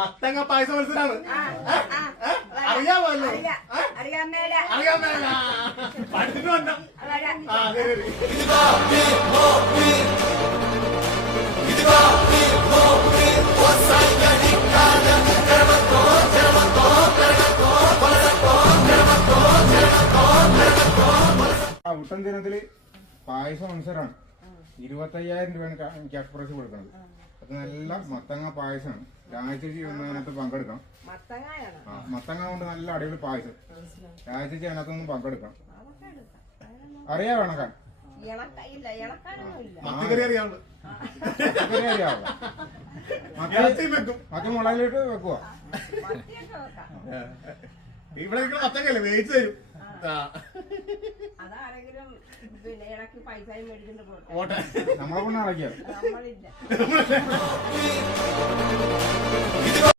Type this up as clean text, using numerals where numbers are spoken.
മത്തങ്ങ പായസ മത്സരാണ്. അറിയാമല്ലോ, അറിയാൻ മേല പഠിച്ചിട്ട് വന്ന ഉട്ടൻ ദിനത്തില് പായസ മത്സരമാണ്. 25,000 രൂപയാണ് ക്യാഷ് പ്രൈസ് കൊടുക്കുന്നത്. അത് നല്ല മത്തങ്ങ പായസമാണ്. രാജേച്ചി അതിനകത്ത് പങ്കെടുക്കാം. മത്തങ്ങ കൊണ്ട് നല്ല അടിപൊളി പായസം. രാജേച്ചി അതിനകത്തൊന്നും പങ്കെടുക്കാം. അറിയാ വേണക്കാൻ അറിയാവോ? മത്തി മുളകിലിട്ട് വെക്കുവാ. ഇവിടെ മത്തങ്ങല്ലേ വേവിച്ച് തരും. അതാരെങ്കിലും പിന്നെ ഇടയ്ക്ക് പൈസ മേടിച്ചിട്ട് പോട്ടെ, നമ്മളെ നമ്മളെ കൊണ്ട് അടയ്ക്കാം. നമ്മളില്ല.